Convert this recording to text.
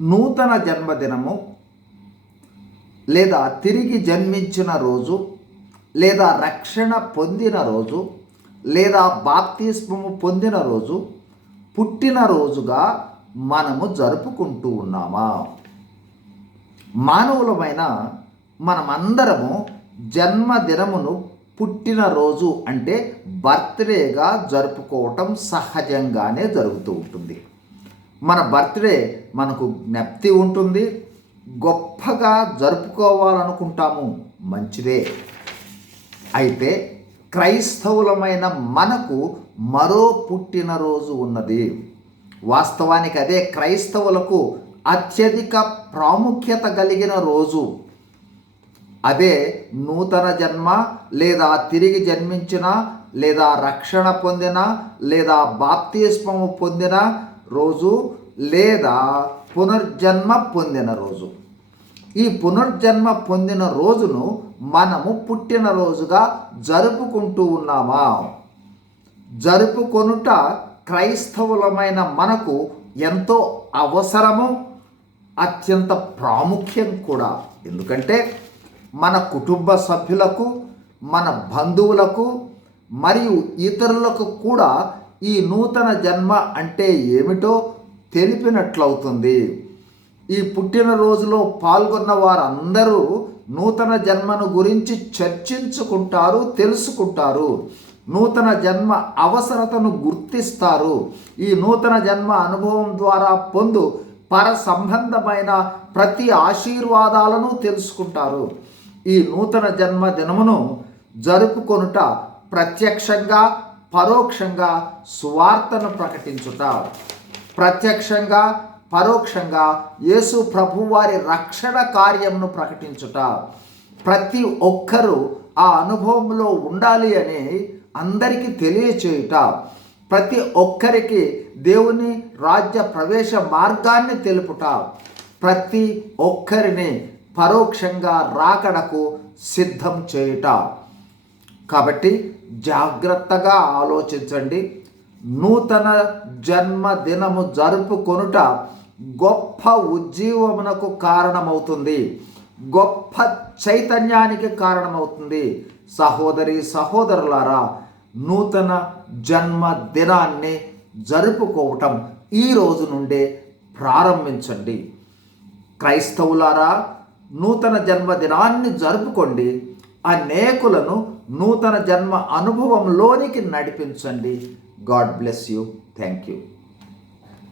నూతన జన్మదినము లేదా తిరిగి జన్మించిన రోజు లేదా రక్షణ పొందిన రోజు లేదా బాప్తిస్మము పొందిన రోజు పుట్టినరోజుగా మనము జరుపుకుంటూ ఉన్నామా? మానవులమైన మనమందరము జన్మదినమును పుట్టినరోజు అంటే బర్త్డేగా జరుపుకోవటం సహజంగానే జరుగుతూ ఉంటుంది. మన బర్త్డే మనకు జ్ఞప్తి ఉంటుంది. గొప్పగా జరుపుకోవాలనుకుంటాము. మంచిదే. అయితే క్రైస్తవులమైన మనకు మరో పుట్టినరోజు ఉన్నది. వాస్తవానికి అదే క్రైస్తవులకు అత్యధిక ప్రాముఖ్యత కలిగిన రోజు. అదే నూతన జన్మ లేదా తిరిగి జన్మించిన లేదా రక్షణ పొందిన లేదా బాప్తిస్మము పొందిన రోజు లేదా పునర్జన్మ పొందిన రోజు. ఈ పునర్జన్మ పొందిన రోజును మనము పుట్టినరోజుగా జరుపుకుంటూ ఉన్నామా? జరుపుకొనుట క్రైస్తవులమైన మనకు ఎంతో అవసరము అత్యంత ప్రాముఖ్యం కూడా. ఎందుకంటే మన కుటుంబ సభ్యులకు మన బంధువులకు మరియు ఇతరులకు కూడా ఈ నూతన జన్మ అంటే ఏమిటో తెలిపినట్లవుతుంది. ఈ పుట్టినరోజులో పాల్గొన్న వారందరూ నూతన జన్మను గురించి చర్చించుకుంటారు తెలుసుకుంటారు. నూతన జన్మ అవసరతను గుర్తిస్తారు. ఈ నూతన జన్మ అనుభవం ద్వారా పొందు పర సంబంధమైన ప్రతి ఆశీర్వాదాలను తెలుసుకుంటారు. ఈ నూతన జన్మ దినమును జరుపుకొనుట ప్రత్యక్షంగా పరోక్షంగా సువార్తను ప్రకటించుట. ప్రత్యక్షంగా పరోక్షంగా యేసు ప్రభువారి రక్షణ కార్యంను ప్రకటించుట. ప్రతి ఒక్కరూ ఆ అనుభవంలో ఉండాలి అని అందరికీ తెలియచేయుట. ప్రతి ఒక్కరికి దేవుని రాజ్య ప్రవేశ మార్గాన్ని తెలుపుట. ప్రతి ఒక్కరిని పరోక్షంగా రాకడకు సిద్ధం చేయుట. కాబట్టి జాగ్రత్తగా ఆలోచించండి. నూతన జన్మదినము జరుపుకొనుట గొప్ప ఉజ్జీవమునకు కారణమవుతుంది. గొప్ప చైతన్యానికి కారణమవుతుంది. సహోదరి సహోదరులారా నూతన జన్మదినాన్ని జరుపుకోవటం ఈ రోజు నుండే ప్రారంభించండి. క్రైస్తవులారా నూతన జన్మదినాన్ని జరుపుకోండి. అనేకులను నూతన జన్మ అనుభవంలోనికి నడిపించండి. God bless you. Thank you